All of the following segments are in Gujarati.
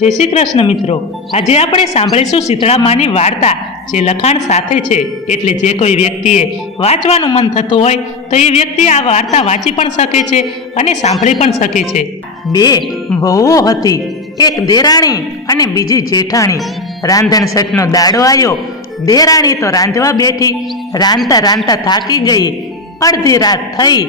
જય શ્રી કૃષ્ણ મિત્રો. આજે આપણે સાંભળીશું શીતળામાની વાર્તા જે લખાણ સાથે છે. એટલે જે કોઈ વ્યક્તિએ વાંચવાનું મન થતું હોય, તો એ વ્યક્તિ આ વાર્તા વાંચી પણ શકે છે અને સાંભળી પણ શકે છે. બે વહુઓ હતી. એક દેરાણી અને બીજી જેઠાણી. રાંધણ સેટનો દાડો આવ્યો. દેરાણી તો રાંધવા બેઠી. રાંધતા રાંધતા થાકી ગઈ. અડધી રાત થઈ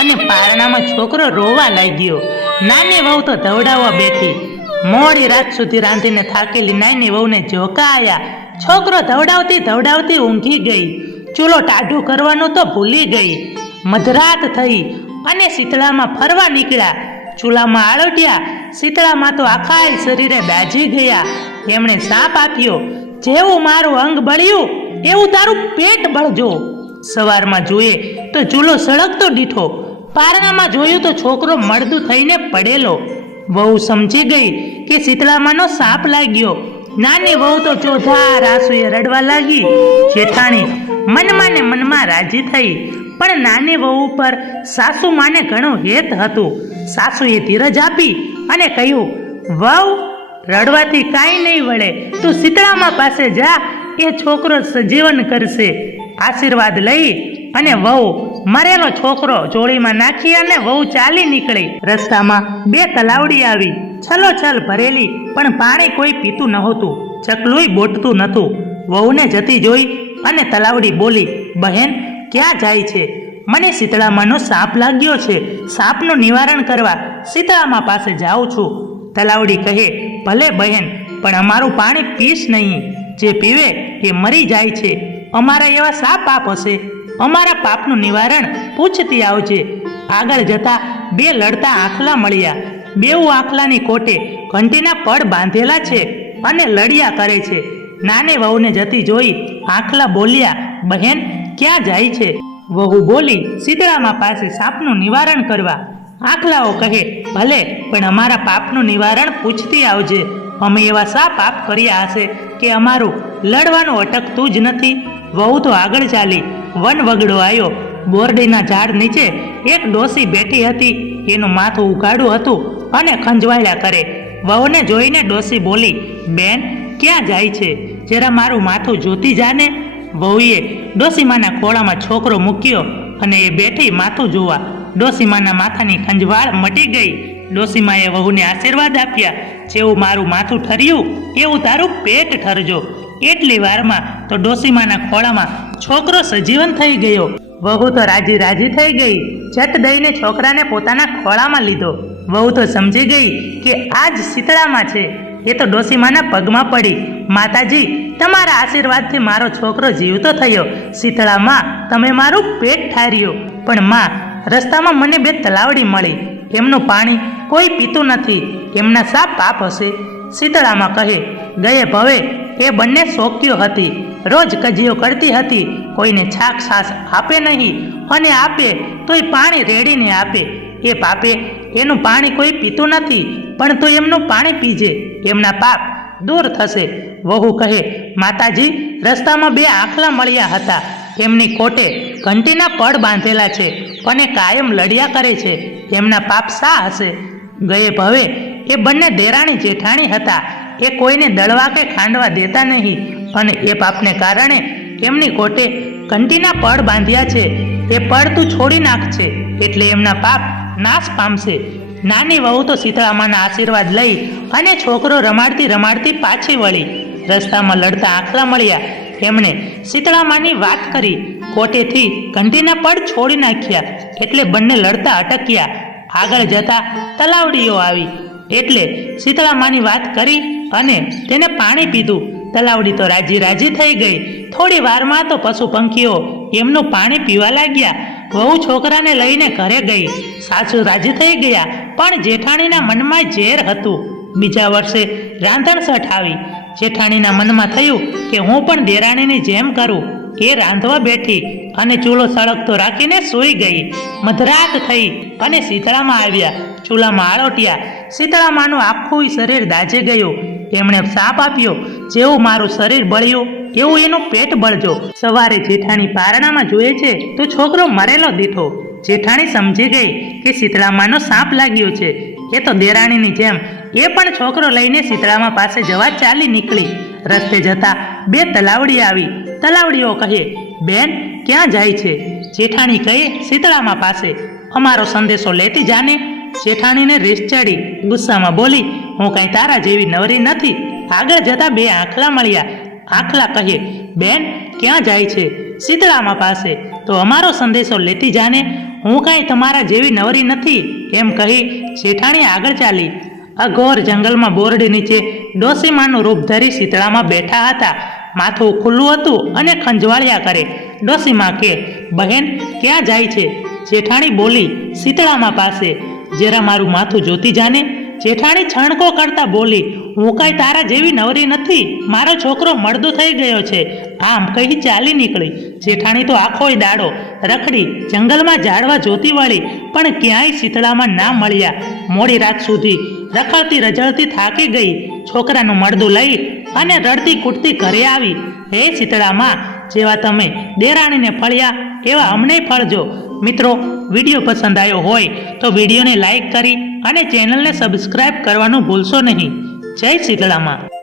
અને પારણામાં છોકરો રોવા લાગ્યો. નાની વહુ તો ધવડાવવા બેઠી. મોડી રાત સુધી રાંધીને થાકેલી નાની વહુને જોકાયા. છોકરો ધવડાવતી ધવડાવતી ઊંઘી ગઈ. ચૂલો ટાઢું કરવાનું તો ભૂલી ગઈ. મધરાત થઈ અને શીતળામાં ફરવા નીકળ્યા. ચૂલામાં આળોટ્યા. શીતળામાં તો આખા શરીરે બાજી ગયા. એમણે સાપ આપ્યો, જેવું મારું અંગ બળ્યું, એવું તારું પેટ બળજો. સવારમાં જોઈએ તો ચૂલો સળગતો દીઠો. પારણામાં જોયું તો છોકરો મળદું થઈને પડેલો. વહુ સમજી ગઈ કે શીતળામાંનો સાપ લાગ્યો. નાની વહુ તો ચોથા રાસુએ રડવા લાગી. જેઠાણી મનમાં ને મનમાં રાજી થઈ. પણ નાની વહુ પર સાસુ માને ઘણું હેત હતું. સાસુએ ધીરજ આપી અને કહ્યું, વહુ, રડવાથી કાંઈ નહીં વળે. તું શીતળામાં પાસે જા. એ છોકરો સજીવન કરશે. આશીર્વાદ લઈ અને વહુ મરેલો છોકરો જોડીમાં નાખી અને વહુ ચાલી નીકળી. રસ્તામાં બે તલાવડી આવી. છલોછલ ભરેલી, પણ પાણી કોઈ પીતું નહોતું. ચકલુંય બોટતું નહોતું. વહુને જતી જોઈ અને તલાવડી બોલી, બહેન, ક્યાં જાય છે? મને શીતળામાંનો સાપ લાગ્યો છે. સાપનું નિવારણ કરવા શીતળામાં પાસે જાઉં છું. તલાવડી કહે, ભલે બહેન, પણ અમારું પાણી પીશ નહીં. જે પીવે એ મરી જાય છે. અમારા એવા સાપ આપ હશે અમારા પાપનું નિવારણ પૂછતી આવજે. આગળ જતા બે લડતા આખલા મળ્યા. બેઉ આખલાની કોટે ઘંટીના પડ બાંધેલા છે અને લડ્યા કરે છે. નાને વહુને જતી જોઈ આખલા બોલ્યા, બહેન, ક્યાં જાય છે? વહુ બોલી શીતળામાં પાસે સાપનું નિવારણ કરવા. આખલાઓ કહે, ભલે, પણ અમારા પાપનું નિવારણ પૂછતી આવજે. અમે એવા સા પાપ કર્યા હશે કે અમારું લડવાનું અટકતું જ નથી. વહુ તો આગળ ચાલી વન વગડો આવ્યો બોરડીના ઝાડ નીચે એક ડોસી બેઠી હતી. એનું માથું ઉઘાડું હતું અને ખંજવાળ્યા કરે. વહુને જોઈને ડોસી બોલી, બેન, ક્યાં જાય છે? જરા મારું માથું જોતી જાને. વહુએ ડોસીમાના ખોળામાં છોકરો મૂક્યો અને એ બેઠી માથું જોવા. ડોસીમાના માથાની ખંજવાળ મટી ગઈ. ડોસીમાએ વહુને આશીર્વાદ આપ્યા. જેવું મારું માથું ઠર્યું, એવું તારું પેટ ઠરજો. એટલી વારમાં તો ડોસીમાના ખોળામાં છોકરો સજીવન થઈ ગયો. વહુ તો રાજી રાજી થઈ ગઈ. ઝટ દઈને છોકરાને પોતાના ખોળામાં લીધો. વહુ તો સમજી ગઈ કે આજ શીતળામાં છે. એ તો ડોસીમાના પગમાં પડી. માતાજી, તમારા આશીર્વાદથી મારો છોકરો જીવતો થયો. શીતળામાં તમે મારું પેટ ઠાર્યું. પણ માં, રસ્તામાં મને બે તલાવડી મળી. એમનું પાણી કોઈ પીતું નથી. એમના શા પાપ હશે. શીતળામાં કહે, ગયે ભવે, એ બંને શોક્યો હતી. રોજ કજીઓ કરતી હતી. કોઈને છાક છાસ આપે નહીં, અને આપે તોય પાણી રેડીને આપે. એ પાપે એનું પાણી કોઈ પીતું નથી, પણ તો એમનું પાણી પીજે. એમના પાપ દૂર થશે. વહુ કહે, માતાજી, રસ્તામાં બે આખલા મળ્યા હતા. એમની કોટે ઘંટીના પડ બાંધેલા છે, અને કાયમ લડ્યા કરે છે. એમના પાપ શા હશે? ગયે ભવે એ બંને દેરાણી જેઠાણી હતા. એ કોઈને દળવા કે ખાંડવા દેતા નહીં. અને એ પાપને કારણે એમની કોટે ઘંટીના પડ બાંધ્યા છે. એ પડ તું છોડી નાખશે એટલે એમના પાપ નાશ પામશે. નાની વહુ તો શીતળામાના આશીર્વાદ લઈ અને છોકરો રમાડતી રમાડતી પાછી વળી રસ્તામાં લડતા આંખલા મળ્યા. એમણે શીતળામાની વાત કરી. કોટેથી ઘંટીના પડ છોડી નાખ્યા. એટલે બંને લડતા અટક્યા. આગળ જતા તલાવડીઓ આવી. એટલે શીતળામાની વાત કરી અને તેને પાણી પીધું. તલાવડી તો રાજી રાજી થઈ ગઈ. થોડી વારમાં તો પશુ પંખીઓ એમનું પાણી પીવા લાગ્યા. વહુ છોકરાને લઈને ઘરે ગઈ. સાસુ રાજી થઈ ગયા, પણ જેઠાણીના મનમાં ઝેર હતું. બીજા વર્ષે રાંધણ સઠ આવી જેઠાણીના મનમાં થયું કે હું પણ દેરાણીની જેમ કરું. એ રાંધવા બેઠી અને ચૂલો સળગતો રાખીને સૂઈ ગઈ. મધરાત થઈ અને શીતળામાં આવ્યા. ચૂલામાં આળોટ્યા શીતળામાનું આખું શરીર દાજે ગયું. એમણે સાપ આપ્યો. જેવું મારું શરીર બળ્યું, એવું એનું પેટ બળજો. સવારે જેઠાણી પારણામાં જોઈએ છે, તો છોકરો મરેલો દીઠો. જેઠાણી સમજી ગઈ કે શીતળામાનો સાપ લાગ્યો છે. એ તો દેરાણીની જેમ. એ પણ છોકરો લઈને શીતળામાં પાસે જવા ચાલી નીકળી. રસ્તે જતા બે તલાવડી આવી. તલાવડીઓ કહે, બેન, ક્યાં જાય છે? જેઠાણી કહે, શીતળામાં પાસે. અમારો સંદેશો લેતી જાને. જેઠાણીને રેસ ચડી ગુસ્સામાં બોલી, હું કાંઈ તારા જેવી નવરી નથી. આગળ જતા બે આંખલા મળ્યા. આંખલા કહે, બેન, ક્યાં જાય છે? શીતળામાં પાસે. તો અમારો સંદેશો લેતી જાને. હું કાંઈ તમારા જેવી નવરી નથી. એમ કહી શેઠાણી આગળ ચાલી. અઘોર જંગલમાં બોર્ડ નીચે ડોસીમાનું રૂપ ધરી શીતળામાં બેઠા હતા. માથું ખુલ્લું હતું અને ખંજવાળ્યા કરે. ડોસીમા કે, બહેન, ક્યાં જાય છે? જેઠાણી બોલી, શીતળામાં પાસે. જરા મારું માથું જોતી જાને? જેઠાણી છણકો કરતા બોલી, હું કાંઈ તારા જેવી નવરી નથી. મારો છોકરો મળદો થઈ ગયો છે. આમ કહી ચાલી નીકળી. જેઠાણી તો આખોય દાડો રખડી જંગલમાં ઝાડવા જોતી વળી, પણ ક્યાંય શીતળામાં ના મળ્યા. મોડી રાત સુધી રખડતી રજળતી થાકી ગઈ. છોકરાનું મળદું લઈ અને રડતી કૂટતી ઘરે આવી. હે શીતળામાં, જેવા તમે દેરાણીને ફળ્યા, એવા અમને ફળજો. મિત્રો, વીડિયો પસંદ આવ્યો હોય તો વિડીયોને લાઇક કરી અને ચેનલને સબસ્ક્રાઇબ કરવાનું ભૂલશો નહીં. જય શીતળામાં